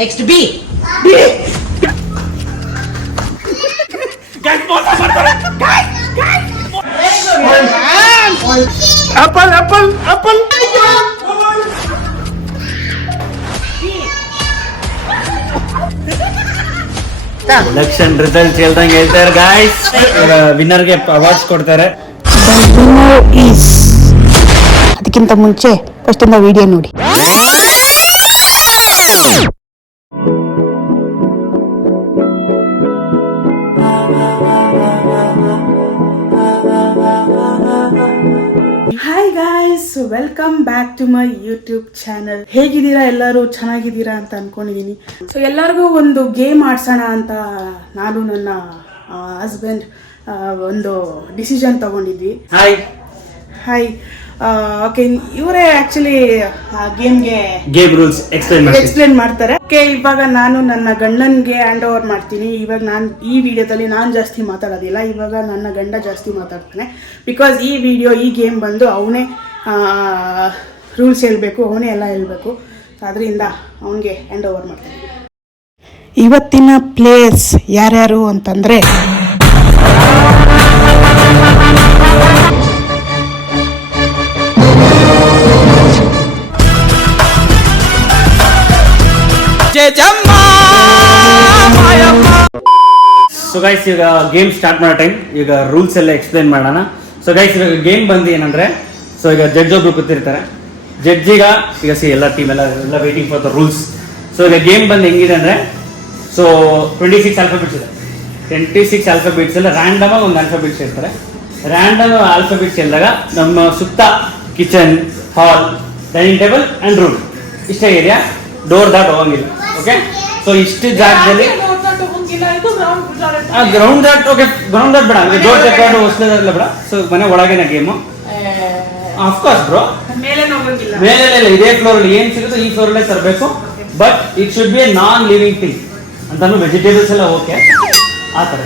Next B. Apple apple apple. Election result ಹೇಳ್ದಂಗೆ ಹೇಳ್ತಾರೆ guys. ವಿನ್ನರ್ಗೆ awards ಕೊಡ್ತಾರೆ. ಅದಕ್ಕಿಂತ ಮುಂಚೆ ಫಸ್ಟ್ ಇಂದ ವಿಡಿಯೋ ನೋಡಿ. Hi guys, welcome back to my YouTube channel. ಹೇಗಿದ್ದೀರಾ ಎಲ್ಲರೂ? ಚೆನ್ನಾಗಿದ್ದೀರಾ ಅಂತ ಅನ್ಕೊಂಡಿದೀನಿ. ಸೊ ಎಲ್ಲರಿಗೂ ಒಂದು ಗೇಮ್ ಆಡ್ಸೋಣ ಅಂತ ನಾನು ನನ್ನ ಹಸ್ಬೆಂಡ್ ಒಂದು ಡಿಸಿಷನ್ ತಗೊಂಡಿದ್ವಿ. ಹಾಯ್ ಓಕೆ, ಇವರೇ ಆಕ್ಚುಲಿ ಗೇಮ್ ರೂಲ್ಸ್ ಎಕ್ಸ್ಪ್ಲೇನ್ ಮಾಡ್ತಾರೆ. ಓಕೆ, ಇವಾಗ ನಾನು ನನ್ನ ಗಂಡನ್ಗೆ ಹ್ಯಾಂಡ್ ಓವರ್ ಮಾಡ್ತೀನಿ. ಇವಾಗ ನಾನು ಈ ವಿಡಿಯೋದಲ್ಲಿ ನಾನು ಜಾಸ್ತಿ ಮಾತಾಡೋದಿಲ್ಲ. ಇವಾಗ ನನ್ನ ಗಂಡ ಜಾಸ್ತಿ ಮಾತಾಡ್ತಾನೆ. ಬಿಕಾಸ್ ಈ ಗೇಮ್ ಬಂದು ಅವನೇ ರೂಲ್ಸ್ ಹೇಳ್ಬೇಕು, ಅವನೇ ಎಲ್ಲ ಹೇಳ್ಬೇಕು. ಅದರಿಂದ ಅವನಿಗೆ ಹ್ಯಾಂಡ್ ಓವರ್ ಮಾಡ್ತೀನಿ. ಇವತ್ತಿನ ಪ್ಲೇಯರ್ಸ್ ಯಾರ್ಯಾರು ಅಂತಂದ್ರೆ, ಸೊ ಗೈಸ್, ಈಗ ಗೇಮ್ ಸ್ಟಾರ್ಟ್ ಮಾಡೋ ಟೈಮ್. ಈಗ ರೂಲ್ಸ್ ಎಲ್ಲ ಎಕ್ಸ್ಪ್ಲೇನ್ ಮಾಡೋಣ. ಸೊ ಗೈಸ್, ಇವಾಗ ಗೇಮ್ ಬಂದು ಏನಂದ್ರೆ, ಸೊ ಈಗ ಜಡ್ಜ್ ಒಬ್ರು ಕೂತಿರ್ತಾರೆ. ಜಡ್ಜ್ ಈಗ ಎಲ್ಲ ಟೀಮ್ ಎಲ್ಲ waiting for the rules. So ಈಗ ಗೇಮ್ ಬಂದು ಹೆಂಗಿದೆ ಅಂದ್ರೆ, ಸೊ 26 ಆಲ್ಫಾಬೆಟ್ಸ್ ಇದೆ. 26 ಆಲ್ಫಾಬೆಟ್ಸ್ ಎಲ್ಲ ರ್ಯಾಂಡಮ್ ಆಗಿ ಒಂದು ಆಲ್ಫಾಬೆಟ್ಸ್ ಇರ್ತಾರೆ. ರ್ಯಾಂಡಮ್ ಆಲ್ಫಾಬೆಟ್ಸ್ ಇದ್ದಾಗ ನಮ್ಮ ಸುತ್ತ kitchen, hall, dining table and room ಇಷ್ಟೇ ಏರಿಯಾ. ಡೋರ್ ದಾಟ್ ಹೋಗಂಗಿಲ್ಲ. ಓಕೆ, ಸೊ ಇಷ್ಟು ಜಾಗದಲ್ಲಿ ಗ್ರೌಂಡ್ ದಾಟ್ ಬೇಡ, ಡೋರ್ ತೆಕ್ಕೊಂಡು ಹೊಸದಲ್ಲ ಬೇಡ. ಸೊ ಮನೆ ಒಳಗೇನೆ ಗೇಮು. ಅಫ್ಕೋರ್ಸ್ ಬ್ರೋ, ಮೇಲೆ ಇದೇ ಫ್ಲೋರ್ ಅಲ್ಲಿ ಏನ್ ಸಿಗುತ್ತೋ ಈ ಫ್ಲೋರ್ ಅಲ್ಲೇ ತರಬೇಕು. But it should be A non living thing ಅಂತಾನು. ವೆಜಿಟೇಬಲ್ಸ್ ಎಲ್ಲ ಓಕೆ, ಆ ತರ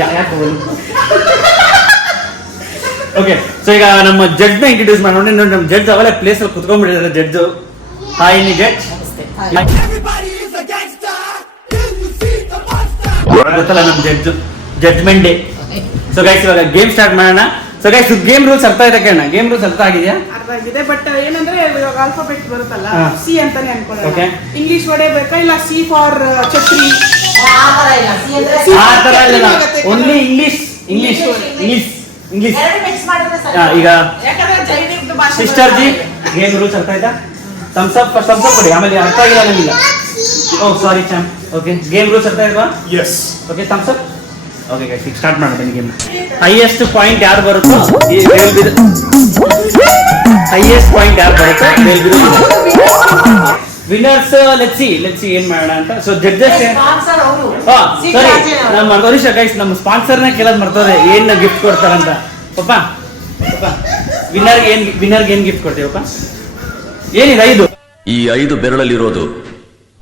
ಯಾಕೆ ಓಕೆ. ಸೊ ಈಗ ನಮ್ಮ ಜಡ್ಜ್ ನ ಇಂಟ್ರೊಡ್ಯೂಸ್ ಮಾಡೋಣ. ನಮ್ಮ ಜಡ್ಜ್ ಅವೆಲ್ಲ ಪ್ಲೇಸ್ ಅಲ್ಲಿ ಕುತ್ಕೊಂಡ್ಬಿಟ್ಟಿದ್ದಾರೆ. Judge hi judge. ಗೊತ್ತಲ್ಲ ನಮ್ಮ ಜಡ್ಜ್ಮೆಂಟ್ ಡೇ. ಸೊ ಗೈಸ್, ಇವಾಗ ಗೇಮ್ ಸ್ಟಾರ್ಟ್ ಮಾಡೋಣ. ಸೊ ಗೈಸ್, ಗೇಮ್ ರೂಲ್ಸ್ ಅರ್ಥ ಇದೆ ಕೇಳೋಣ. ಗೇಮ್ ರೂಲ್ಸ್ ಅರ್ಥ ಆಗಿದೆಯಾ? ಅರ್ಥ ಆಗಿದೆ. ಬಟ್ ಏನಂದ್ರೆ ಇವಾಗ ಆಲ್ಫಾಬೆಟ್ ಬರುತ್ತಲ್ಲ, ಸಿ ಅಂತಾನೆ ಅನ್ಕೊಳ್ಳೋಣ. ಓಕೆ, ಇಂಗ್ಲಿಷ್ ವರ್ಡೇ ಬೇಕಾ ಇಲ್ಲ ಸಿ ಫಾರ್ ಛತ್ರಿ? ಆ ತರ ಇಲ್ಲ, ಓನ್ಲಿ ಇಂಗ್ಲಿಷ್. ಈಗ ಸಿಸ್ಟರ್ ಜಿ, ಗೇಮ್ ರೂಲ್ಸ್ ಅರ್ಥ ಆಯ್ತಾ? ಥಮ್ಸ್ ಅಪ್ ಕೊಡಿ. ಆಮೇಲೆ ಅರ್ಥ ಆಗಿಲ್ಲ ನಮಿಲ್ಲ. ಓ ಸಾರಿ ಚಾಮ್. ಓಕೆ, ಗೇಮ್ ರೂಲ್ಸ್ ಅರ್ಥ ಆಯ್ತಾ? Yes. Okay, thumbs up. Okay guys, ಈಗ ಸ್ಟಾರ್ಟ್ ಮಾಡೋಣ ಗೇಮ್. ಹೈಯೆಸ್ಟ್ ಪಾಯಿಂಟ್ ಯಾರು ಬರುತ್ತೋ ವಿನ್ನರ್ಸ್. ಲೆಟ್ಸ್ ಸಿ ಏನ್ ಮಾಡೋಣ ಅಂತ. ಸೊ ಜಡ್ಜಸ್ ಸಾರಿ, ನಮ್ಮ ಮರ್ತೋದಿಶ ಗೈಸ್, ನಮ್ಮ ಸ್ಪಾನ್ಸರ್ನ ಕೇಳೋದು ಮರ್ತೋದೆ. ಏನ್ ಗಿಫ್ಟ್ ಕೊಡ್ತಾರಂತ. ಪಾಪ ವಿನ್ನರ್ಗೆ ಏನ್ ಗಿಫ್ಟ್ ಕೊಡ್ತೀವಪ್ಪ? ಏನಿದೆ? 5 ಈ 5 ಬೆರಳಲ್ಲಿರೋದು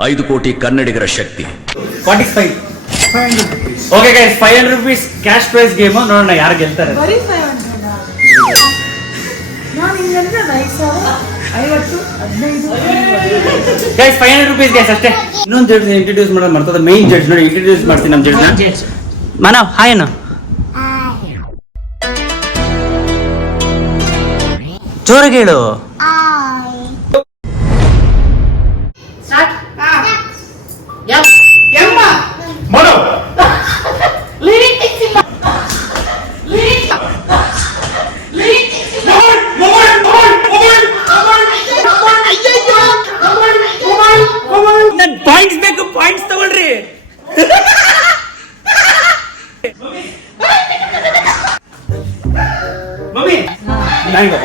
5 ಕೋಟಿ ಕನ್ನಡಿಗರ ಶಕ್ತಿ. 45. Okay guys, 500 rupees cash prize game. ನೋಡೋಣ ಯಾರು ಗೆಲ್ತಾರೆ. ಗೈಸ್ 500 ರೂಪೀಸ್ ಗೈಸ್ ಅಷ್ಟೇ. ಇನ್ನೊಂದು ಜಡ್ಜ್ ಇಂಟ್ರೊಡ್ಯೂಸ್ ಮಾಡೋದು ಮರ್ತದ. ಮೈನ್ ಜಡ್ಜ್ ನೋಡಿ ಇಂಟ್ರೊಡ್ಯೂಸ್ ಮಾಡ್ತೀನಿ ನಮ್ಮ ಜಡ್ಜ್. ಮಾನವ್ ಹಾಯ್ ಅಣ್ಣ. ಜೋರಾಗಿ ಹೇಳು. ಪಾಯಿಂಟ್ಸ್ ಬೇಕು, ಪಾಯಿಂಟ್ಸ್ ತಗೊಳ್ರಿ. Mummy mango.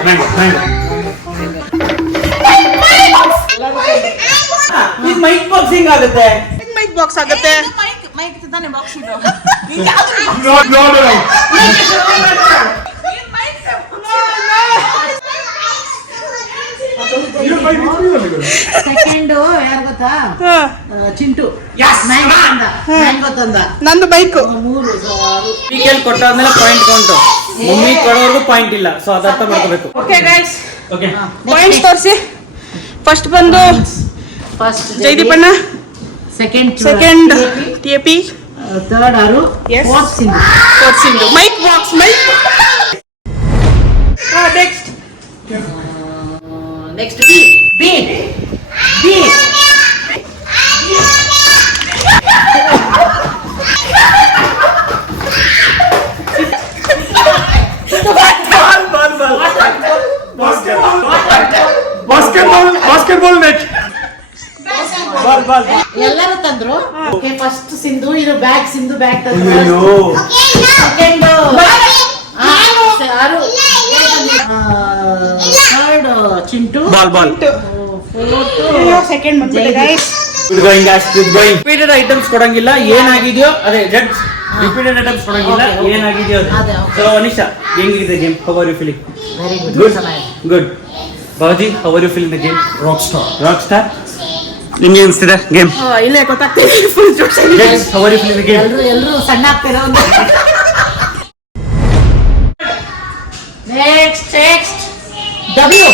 ಇದು ಮೈಕ್ ಬಾಕ್ಸಿಂಗ್ ಆಗುತ್ತೆ. ಮೈಕ್ ಬಾಕ್ಸ್ ಆಗುತ್ತೆ. ಸೆಕೆಂಡ್ ಯಾರು ಗೊತ್ತಾ? ಚಿಂಟು. ನಂದು ಬೈಕ್. ವೀಕೆಂಡ್ ಕೊಟ್ಟಾದ್ಮೇಲೆ ಪಾಯಿಂಟ್ ಕೌಂಟು. ಮಮ್ಮಿ ಕೊಡೋರ್ಗು ಪಾಯಿಂಟ್ ಇಲ್ಲ. ಸೊ ಅದು ಅರ್ಥ ಮಾಡ್ಕೋಬೇಕು. ಓಕೆ ಗೈಸ್, ಓಕೆ ಪಾಯಿಂಟ್ಸ್ ತೋರಿಸಿ. ಫಸ್ಟ್ ಬಂದು ಜೈದೀಪಣ್ಣ. Second TAP, third Aru, Yes. Fourth Sindhu. Sindhu. Mic box mic. Next next B. Basketball net. ಎಲ್ಲರೂ ತಂದ್ರು. ಓಕೆ, ಫಸ್ಟ್ ಸಿಂಧು ಇದು ಬ್ಯಾಗ್, ಸಿಂಧು ಬ್ಯಾಗ್ ತಂದ್ರು. Second Aru, third Chintu, ball second ಬಂದ್ಬಿಟ್ಟೆ ಗೈಸ್. ರಿಪೀಟೆಡ್ ಐಟಮ್ಸ್ ಕೊಡಂಗಿಲ್ಲ, ಏನಾಗಿದೆಯೋ ಅದೇ ಜಡ್ಜ್. ರಿಪೀಟೆಡ್ ಐಟಮ್ಸ್ ಕೊಡಂಗಿಲ್ಲ, ಏನಾಗಿದೆಯೋ ಅದೇ. ಸೊ ಅನಿಶಾ, ಹೆಂಗಿದೆ game? How are you feeling? Very good. Good good. Babaji, how are you feeling the game? Rock star ನಿಮ್ಗೆ ಅನಿಸ್ತಿದೆ ಗೇಮ್? ಇಲ್ಲೇ ಗೊತ್ತಾಗ್ತಿದೆ ಫುಲ್ ಜೋಶ್. How are you feeling the game? ಎಲ್ರು ಸಣ್ಣ ಆಗ್ತಿರೋ. Next W.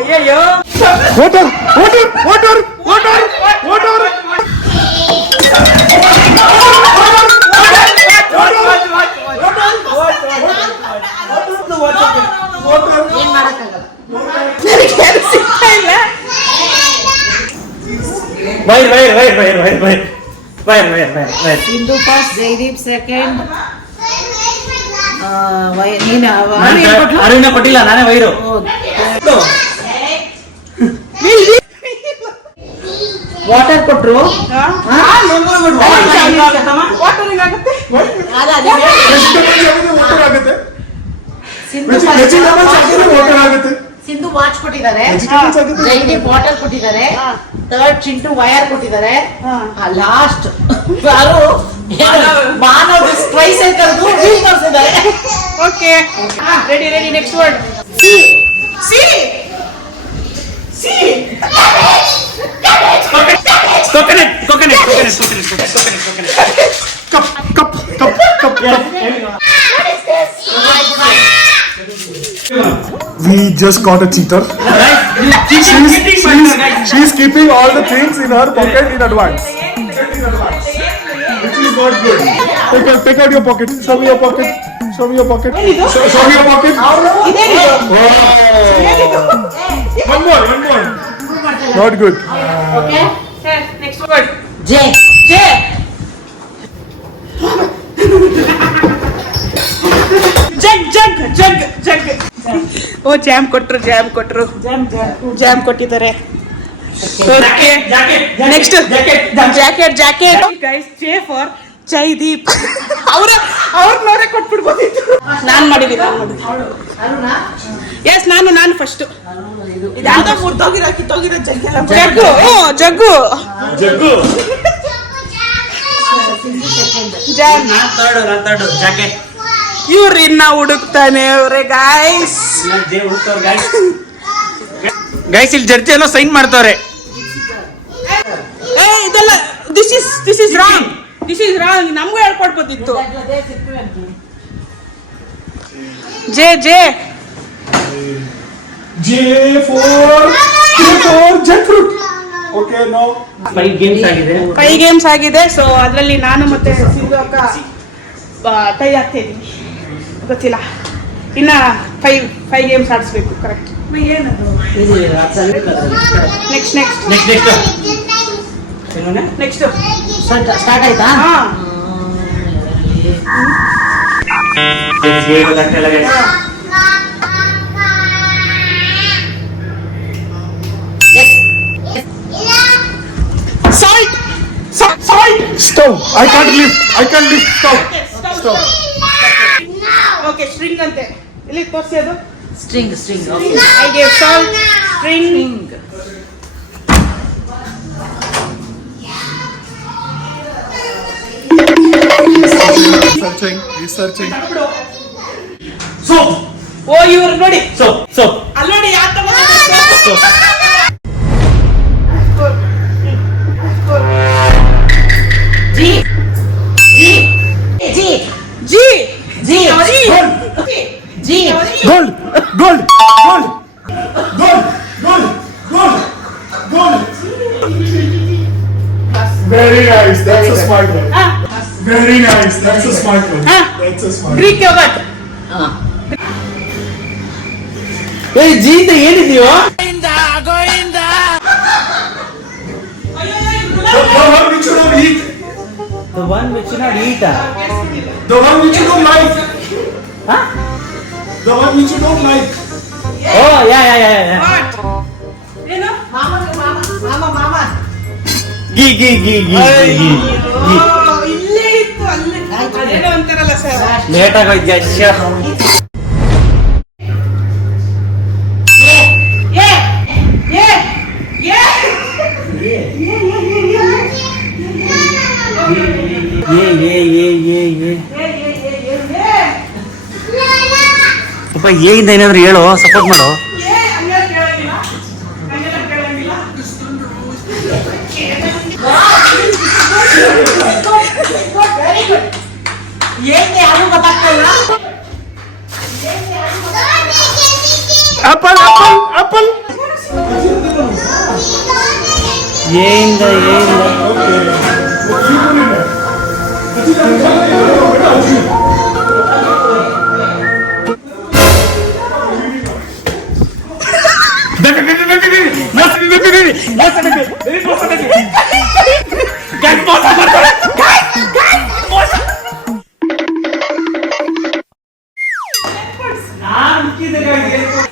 ಅಯ್ಯಯ್ಯೋ. Water water water water water. ಏನ್ ಮಾಡಕ್ಕಾಗಲ್ಲ. ನನಗೆ ಸಿಗ್ತಾ ಇಲ್ಲ. Wire. Sindhu first, Jaideep second. ನೀನು ಅರಿವಿನ ಕೊಟ್ಟಿಲ್ಲ, ನಾನೇ ವೈರು. ವಾಟರ್ ಕೊಟ್ರು. ವಾಟರಿಂಗ್ ಆಗುತ್ತೆ. ವಾಟರ್ ಆಗುತ್ತೆ. ಸಿಂಧು ವೆಜಿಟೇಬಲ್ಸ್ ಹಾಕಿದ್ರೆ ವಾಟರ್ ಆಗುತ್ತೆ. ಸಿಂಧು ವಾಚ್ ಕೊಟ್ಟಿದ್ದಾರೆ, ವೆಜಿಟೇಬಲ್ಸ್ ಹಾಕಿದ್ರೆ ಜೈದೀಪ್ ಬಾಟಲ್ ಕೊಟ್ಟಿದ್ದಾರೆ, ಥರ್ಡ್ ಚಿಂಟು ವಯರ್ ಕೊಟ್ಟಿದ್ದಾರೆ, ಲಾಸ್ಟ್ ಮಾನವ್ ಪ್ರೈಸ್ ಕರೆದು ವೀಲ್ ತೋರಿಸಿದ್ದಾರೆ. Okay ready next word. C Coconut. Cup. We just caught a cheater. She's keeping all the things in her pocket in advance. Which is not good. Take out your pocket. Show me your pocket. Show me your pocket. Show me your pocket. One more. Not good. Okay, next word. J. Jug. Oh jam ಕೊಟ್ರು. Jam ಕೊಟ್ಟಿದ್ದಾರೆ. Next jacket. Guys, J for Jaideep. ಅವ್ರ ನೋಡೇ ಕೊಟ್ಬಿಡ್ಬೋದಿತ್ತು. ನಾನು ಮಾಡಿದ್ದೀನಿ. Aruna, yes ನಾನು first. ಇದಂತ ಮುರ್ದೋಗಿರೋ ಕಿತ್ತೋಗಿರೋ ಜಗ್ಗು. ಜಾಮ್. ನಾನು ಜಾಕೆಟ್. ಇವ್ರು ಇನ್ನ ಹುಡುಕ್ತಾನೆ ಅವ್ರೆ ಗೈಸ್. ಇಲ್ಲಿ ಜಡ್ಜ್ ಏನೋ ಸೈನ್ ಮಾಡ್ತಾವ್ರೆ. ಇದೆಲ್ಲ ದಿಸ್ ಇಸ್ ರಾಂಗ್. ನಮಗೂ ಹೇಳ್ಕೊಡ್ಬೋದಿತ್ತು. J for jackfruit. Okay, no. 5 games ಆಗಿದೆ. ಸೊ ಅದರಲ್ಲಿ ನಾನು ಮತ್ತೆ ಸಿಂಧು ಅಕ್ಕ ಟೈ ಆಗ್ತಾ ಇದ್ದೀನಿ. ಗೊತ್ತಿಲ್ಲ, ಇನ್ನ 5 ಗೇಮ್ಸ್ ಆಡಿಸ್ಬೇಕು. ಕರೆಕ್ಟ್. ನೆಕ್ಸ್ಟ್ ಸ್ಟಾರ್ಟ್ ಆಯ್ತಾ? Stove. I can't lift stove. Okay, string ಅಂತೆ. ಇಲ್ಲಿ ತೋರಿಸಿ ಅದು. String. I gave salt. String. Researching. Soap. ಓ ಇವ್ರು ನೋಡಿ. Soap. ಅಲ್ಲಿ ನೋಡಿ ಯಾವ ತರ Gold. Very nice. That's a smart one. Very nice. That's a smart one. That's a smart one. Greek yoghurt. ಏ ಜೀಂತ ಏನಿದೆಯೋ The one which you don't eat. The one which you not eat. The one which you don't like. Huh? The one which you don't like. Oh, yeah. ಏನು? ಮಾಮ Gi. ಓ, ಇಲ್ಲೇ ಇತ್ತು ಅಲ್ಲಿ. ಅದೇನೋ ಅಂತಾರಲ್ಲ sir. Late ಆಗೋಯ್ತು ಅಪ್ಪ ಏನಿಂದ ಏನಾದ್ರು ಹೇಳು ಸಪೋರ್ಟ್ ಮಾಡು ಯಾರು ಗೊತ್ತಾಗ್ತಲ್ಲ. Apple. ಏನಿಂದ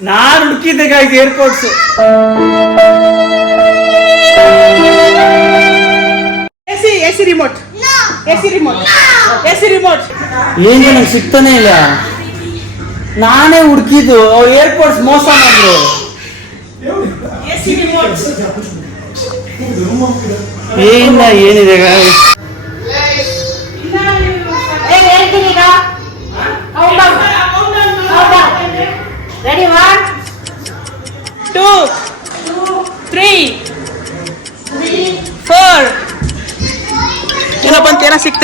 ನಾನು ಹುಡುಕಿದ್ದೆ ಗಾಯ್ಸ್ ಏರ್ಪೋರ್ಟ್ಸ್. AC remote. ಏನ್ ನಂಗೆ ಸಿಗ್ತಾನೆ ಇಲ್ಲ. ನಾನೇ ಹುಡುಕಿದ್ದು ಅವ್ರು ಏರ್ಪೋರ್ಟ್ಸ್ ಮೋಸ ಮಾಡಿದ್ರು. AC remote. ಏನಿದೆ ಗಾಯ್ಸ್ ಹೇಳ್ತೀನಿ ಈಗ. ರೆಡಿ 1 2 3 4 ಏನೋ ಬಂತು, ಏನೋ ಸಿಕ್ತು.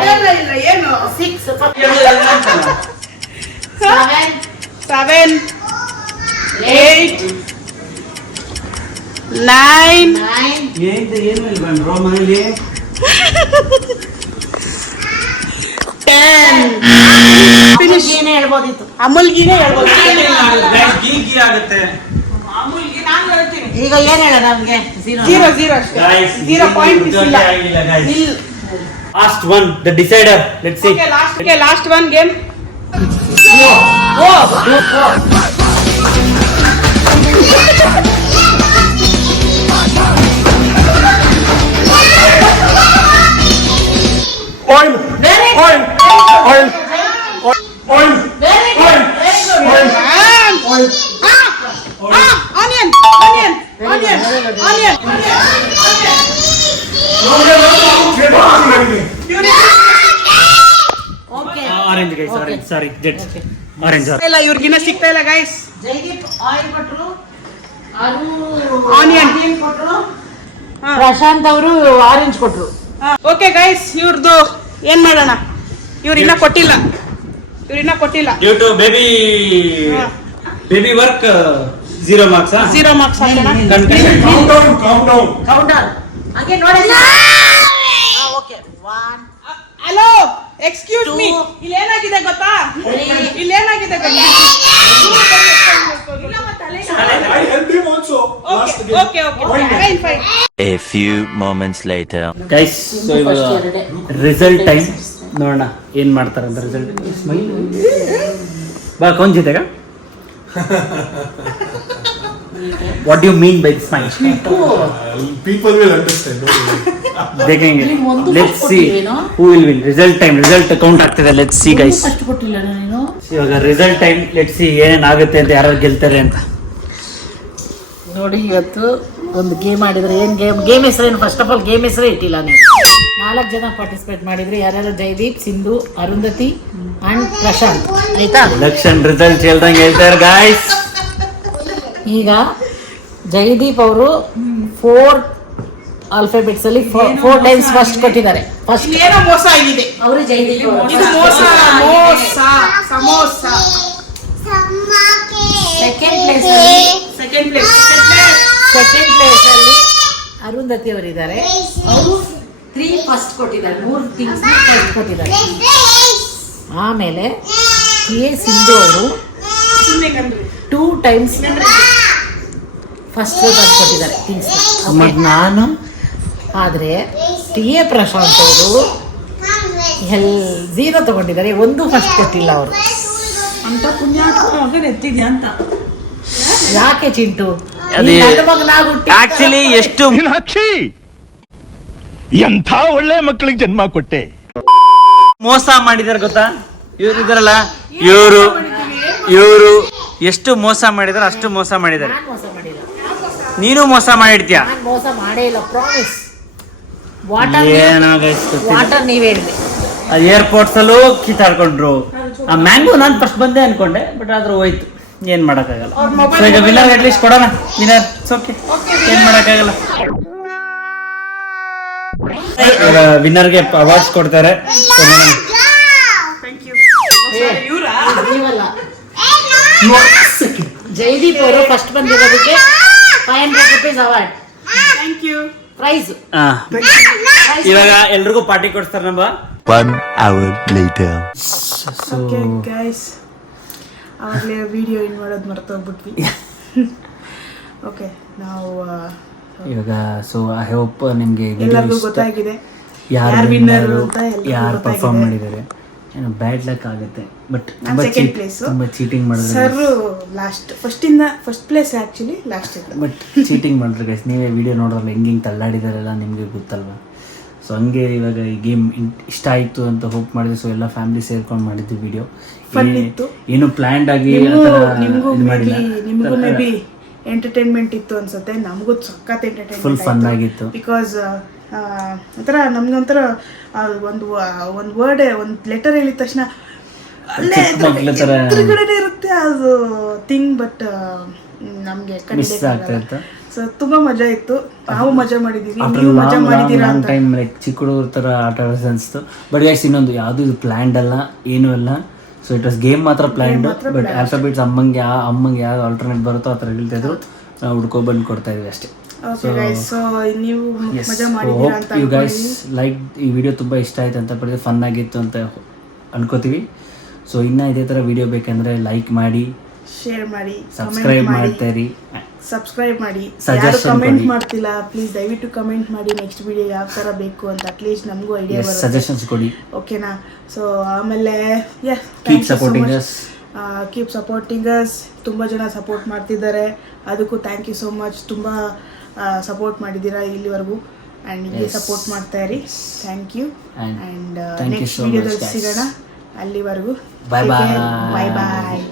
ಇದೆಲ್ಲ ಇಲ್ಲ ಏನು 6 7 8 9 ಏನು ಇಲ್ಲ ಬಂದ್ರು ಮನೇಲಿ 10 ಫಿನಿಶ್. ಏನೇ ಹೇಳ್ಬೋದಿತ್ತು. ಅಮೂಲ್ಗಿನೇ ಹೇಳ್ಬೋದು. ಗೀ ಆಗುತ್ತೆ. ಈಗ ಏನ್ ಹೇಳ ನಮ್ಗೆ 0 ಅಷ್ಟೇ. 0 ಪಾಯಿಂಟ್ ಇಲ್ಲ. Last one the decider. Let's see. Last one game. Oil. Very Oil. Oil. Oil. Very Oil. Good. Oil. Onion. Okay. Orange guys, orange. Sorry jet. Orange. ಇಲ್ಲ, ಇವ್ರಿಗಿನ್ನ ಸಿಗ್ತಾ ಇಲ್ಲ ಗೈಸ್. ಜೈದೀಪ್ ಆಯಿಲ್ ಕೊಟ್ರು, Onion. ಕೊಟ್ರು, ಪ್ರಶಾಂತ್ ಅವರು ಆರೆಂಜ್ ಕೊಟ್ರು. Okay guys, ಇವ್ರದ್ದು ಏನ್ ಮಾಡೋಣ? ಇವ್ರು ಇನ್ನ ಕೊಟ್ಟಿಲ್ಲ. Due to baby work 0 marks. 0 marks ಹಾಕೋಣ. Count down. ಕೌಂಟರ್ ಹಾಗೆ ನೋಡಿ. Okay 1 hello, excuse me. 2 ಇಲ್ಲಿ ಏನಾಗಿದೆ ಗೊತ್ತಾ? 3 I help him also. Last game. Okay fine. A few moments later. Guys, so ಇವಾಗ ರಿಸಲ್ಟ್ ಟೈಮ್ ನೋಡೋಣ ಏನ್ ಮಾಡ್ತಾರೆ ಅಂತ. ರಿಸಲ್ಟ್ ಸ್ಮೈಲ್ ಬಾ ಕೊಂಜಿತೆಗ. What you mean by smile? People will understand. Don't worry. ದೇखेಂಗೆ. ಒಂದು ಲೆಟ್ಸ್ first ಸಿ ಕೊಟ್ಟಿದ್ದೇನೋ? Who will win. Result time. Result count ಆಗ್ತಿದೆ. Let's see guys. ಫಸ್ಟ್ ಕೊಟ್ಟಿಲ್ಲ ನೀನು. ಇವಾಗ ರಿಸಲ್ಟ್ ಟೈಮ್. ಲೆಟ್ಸ್ ಸಿ ಏನೇನ್ ಆಗುತ್ತೆ ಅಂತ, ಯಾರು ಗೆಲ್ತಾರೆ ಅಂತ ನೋಡಿ. ಇವತ್ತು ಒಂದು ಗೇಮ್ ಆಡಿದ್ರೆ ಏನ್ ಗೇಮ್ ಹೆಸರೇನು? ಫಸ್ಟ್ ಆಫ್ ಆಲ್ ಗೇಮ್ ಹೆಸರೇ ಇಟ್ಟಿಲ್ಲ ನೀವು. 4 ಜನ ಪಾರ್ಟಿಸಿಪೇಟ್ ಮಾಡಿದ್ರಿ. ಯಾರ್ಯಾರು? ಜೈದೀಪ್, ಸಿಂಧು, ಅರುಂಧತಿ ಅಂಡ್ ಪ್ರಶಾಂತ್. ಆಯ್ತಾ? ಎಲೆಕ್ಷನ್ ರಿಸಲ್ಟ್ ಹೇಳ್ದಂಗೆ ಹೇಳ್ತಾರೆ ಗಾಯ್ಸ್. ಈಗ ಜೈದೀಪ್ ಅವರು 4 ಆಲ್ಫಾಬೆಟ್ಸ್ ಅಲ್ಲಿ 4 ಟೈಮ್ಸ್ ಫಸ್ಟ್ ಕೊಟ್ಟಿದ್ದಾರೆ. ಫಸ್ಟ್ ಏನೋ ಮೋಸ ಆಗಿದೆ. ಅವರು ಜೈದೀಪ್ ಇದು ಮೋಸ. Samosa. Second place second place. Second place ಅಲ್ಲಿ ಅರುಂಧತಿ ಅವರಿದ್ದಾರೆ. ಅವರು 3 ಫಸ್ಟ್ ಕೊಟ್ಟಿದ್ದಾರೆ, 3 ಥಿಂಗ್ಸ್ ಫಸ್ಟ್ ಕೊಟ್ಟಿದ್ದಾರೆ. ಆಮೇಲೆ ಕೆ ಸಿಂಧು ಅವರು 2 ಟೈಮ್ಸ್ ಫಸ್ಟ್ ಕೊಟ್ಟಿದ್ದಾರೆ ಥಿಂಗ್ಸ್. ನಾನು ಆದರೆ ಟಿ ಎ ಪ್ರಶಾಂತ್ ಅವರು 0 ತಗೊಂಡಿದ್ದಾರೆ, 1 ಫಸ್ಟ್ ಕೊಟ್ಟಿಲ್ಲ ಅವರು. ಅಂತ ಪುಣ್ಯಾತ್ಮ ಮಗನ ಎತ್ತಿದ್ಯಾ ಅಂತ. ಯಾಕೆ ಚಿಂಟು ಆಕ್ಚುಲಿ ಎಷ್ಟು ಎಂಥ ಒಳ್ಳೆ ಮಕ್ಕಳಿಗೆ ಜನ್ಮ ಕೊಟ್ಟೆ. ಮೋಸ ಮಾಡಿದಾರೆ ಗೊತ್ತಾ ಇವ್ರು ಇದಾರಲ್ಲ, ಇವರು ಎಷ್ಟು ಮೋಸ ಮಾಡಿದಾರೆ ಅಷ್ಟು ಮೋಸ ಮಾಡಿದ್ದಾರೆ. ನಾನು ಮೋಸ ಮಾಡಿಲ್ಲ, ನೀನು ಮೋಸ ಮಾಡಿರ್ತೀಯ. ನಾನು ಮೋಸ ಮಾಡೇ ಇಲ್ಲ, ಪ್ರಾಮಿಸ್. ವಾಟರ್ ನೀವೇ ಹೇಳಿದೆ. ಏರ್ಪೋರ್ಟ್ಸ್ ಅಲ್ಲೂ ಕಿತ್ತಾಡ್ಕೊಂಡ್ರು. ಆ ಮ್ಯಾಂಗೋ ನಾನು ಫಸ್ಟ್ ಬಂದೆ ಅನ್ಕೊಂಡೆ, ಬಟ್ ಆದ್ರೂ ಹೋಯ್ತು, ಏನ್ ಮಾಡಕ್ಕಾಗಲ್ಲ. ಸೊ ಈಗ ವಿನ್ನರ್ ಅಟ್ಲೀಸ್ಟ್ ಕೊಡೋಣ, ವಿನ್ನರ್ ಓಕೆ, ಏನ್ ಮಾಡಕ್ಕಾಗಲ್ಲ. ವಿನ್ನರ್ಗೆ ಅವಾರ್ಡ್ಸ್ ಕೊಡ್ತಾರೆ. ನೀವಲ್ಲ, ಜೈದೀಪ್ ಅವರು ಫಸ್ಟ್ ಬಂದಿರೋದಕ್ಕೆ 500 rupees award, thank you. Prize. ಇವಾಗ ಎಲ್ರಿಗೂ ಪಾರ್ಟಿ ಕೊಡ್ತಾರೆ ನಮ್ಮ. 1 hour later. ಓಕೆ ಗೈಸ್, ಆವಾಗಲೇ ವಿಡಿಯೋ ಇನ್ ಮಾಡೋದು ಮರ್ತೋಗ್ಬಿಟ್ವಿ. ಓಕೆ, ನಾವು ಇವಾಗ ಸೊ ಐ ಹೋಪ್ ನಿಮ್ಗೆ ಎಲ್ಲರಿಗೂ ಗೊತ್ತಾಗಿದೆ ಯಾರು ವಿನ್ನರ್ ಅಂತ. ಯಾರು ಪರ್ಫಾರ್ಮ್ ಮಾಡಿದ್ದಾರೆ. ಏನೋ ಬ್ಯಾಡ್ ಲಕ್ ಆಗುತ್ತೆ, ಬಟ್ ನಾನು ಸೆಕೆಂಡ್ ಪ್ಲೇಸ್, ತುಂಬಾ ಚೀಟಿಂಗ್ ಮಾಡಿದ್ರೆ sir last, first place actually last ಇತ್ತು. ಬಟ್ ಚೀಟಿಂಗ್ ಮಾಡಿದ್ರೆ ಗೈಸ್, ನೀವೇ ವಿಡಿಯೋ ನೋಡೋಲ್ಲ ಹೆಂಗೆ ತಳ್ಳಾಡಿದಾರೆಲ್ಲ ನಿಮಗೆ ಗೊತ್ತಲ್ವಾ. ಸೊ ಹಂಗೆ ಇವಾಗ ಈ ಗೇಮ್ ಇಷ್ಟ ಆಯಿತು ಅಂತ ಹೋಪ್ ಮಾಡಿದೆ. ಸೊ ಎಲ್ಲ ಫ್ಯಾಮಿಲಿ ಸೇರ್ಕೊಂಡು ಮಾಡಿದ್ವಿ ವಿಡಿಯೋ. ಏನು ಪ್ಲ್ಯಾಂಡ್ ಆಗಿ ನಿಮಗೂ ಮೇ ಬಿ ಎಂಟರ್ಟೈನ್ಮೆಂಟ್ ಇತ್ತು ಅನ್ಸುತ್ತೆ. ನಮಗೂ ಸಖತ್ ಎಂಟರ್ಟೈನ್ಮೆಂಟ್, ಫುಲ್ ಫನ್ ಆಗಿತ್ತು. ಬಿಕಾಸ್ ಒಂಥರ ನಮ್ಗೊಂಥರ ಒಂದು ವರ್ಡ್, ಒಂದು ಲೆಟರ್ ಹೇಳಿದ ತಕ್ಷಣ ಅಲ್ಲೇ ಎದುರುಗಡೆನೇ ಇರುತ್ತೆ ಅದು ಥಿಂಗ್, ಬಟ್ ನಮಗೆ ಆಗ್ತಾ. ಸೊ ತುಂಬಾ ಮಜಾ ಇತ್ತು, ನಾವು ಮಜಾ ಮಾಡಿದೀವಿ, ನೀವು ಮಜಾ ಮಾಡಿದೀರಾ ಅಂತ. ಟೈಮ್ ಲೈಕ್ ಚಿಕ್ಕ ಹುಡುಗರ ಥರ ಆಟ ಆಡೋದು ಅನಿಸ್ತು. ಬಟ್ ಗೈಸ್ ಇನ್ನೊಂದು ಯಾವುದು ಇದು ಪ್ಲ್ಯಾಂಡ್ ಅಲ್ಲ, ಏನೂ ಅಲ್ಲ. ಸೊ ಇಟ್ ವಾಸ್ ಗೇಮ್ ಮಾತ್ರ ಪ್ಲ್ಯಾಂಡ್. ಬಟ್ ಆಲ್ಫಾಬೆಟ್ಸ್ ಅಮ್ಮಂಗೆ ಯಾವ್ದು ಆಲ್ಟರ್ನೇಟ್ ಬರುತ್ತೋ ಆ ಥರ ಹೇಳ್ತಾಯಿದ್ರು, ನಾವು ಹುಡ್ಕೊಬಂದು ಕೊಡ್ತಾ ಇದ್ವಿ ಅಷ್ಟೇ. ಓಕೆ ಗೈಸ್, ಸೊ ನೀವು ಮಜಾ ಮಾಡಿದೀರಾ ಅಂತ ಯು ಗೈಸ್ ಲೈಕ್ ಈ ವಿಡಿಯೋ ತುಂಬ ಇಷ್ಟ ಆಯ್ತು ಅಂತ ಪಡೆದು ಫನ್ ಆಗಿತ್ತು ಅಂತ ಅನ್ಕೋತೀವಿ. ಸೊ ಇನ್ನೂ ಇದೇ ಥರ ವಿಡಿಯೋ ಬೇಕಂದರೆ ಲೈಕ್ ಮಾಡಿ, ಶೇರ್ ಮಾಡಿ, ಸಬ್ಸ್ಕ್ರೈಬ್ ಮಾಡ್ತಾಯಿರಿ. ಸಬ್ಸ್ಕ್ರೈಬ್ ಮಾಡಿ. ಯಾರು ಕಮೆಂಟ್ ಮಾಡ್ತಿಲ್ಲ, ಪ್ಲೀಸ್ ದಯವಿಟ್ಟು ಕಮೆಂಟ್ ಮಾಡಿ ನೆಕ್ಸ್ಟ್ ವಿಡಿಯೋ ಯಾವ ಥರ ಬೇಕು ಅಂತ. ಅಟ್ಲೀಸ್ಟ್ ನಮಗೂ ಐಡಿಯಾ ಬರುತ್ತೆ, ಸಜೆಷನ್ಸ್ ಕೊಡಿ, ಓಕೆನಾ. ಸೊ ಆಮೇಲೆ ಕೀಪ್ ಸಪೋರ್ಟಿಂಗ್ ಅಸ್. ತುಂಬ ಜನ ಸಪೋರ್ಟ್ ಮಾಡ್ತಿದ್ದಾರೆ, ಅದಕ್ಕೂ ಥ್ಯಾಂಕ್ ಯು ಸೋ ಮಚ್. ತುಂಬ ಸಪೋರ್ಟ್ ಮಾಡಿದ್ದೀರಾ ಇಲ್ಲಿವರೆಗೂ, ಆ್ಯಂಡ್ ಹೀಗೆ ಸಪೋರ್ಟ್ ಮಾಡ್ತಾ ಇರಿ. Thank you. ಆ್ಯಂಡ್ ನೆಕ್ಸ್ಟ್ ವಿಡಿಯೋದಲ್ಲಿ ಸಿಗೋಣ. ಅಲ್ಲಿವರೆಗೂ ಬಾಯ್ ಬಾಯ್.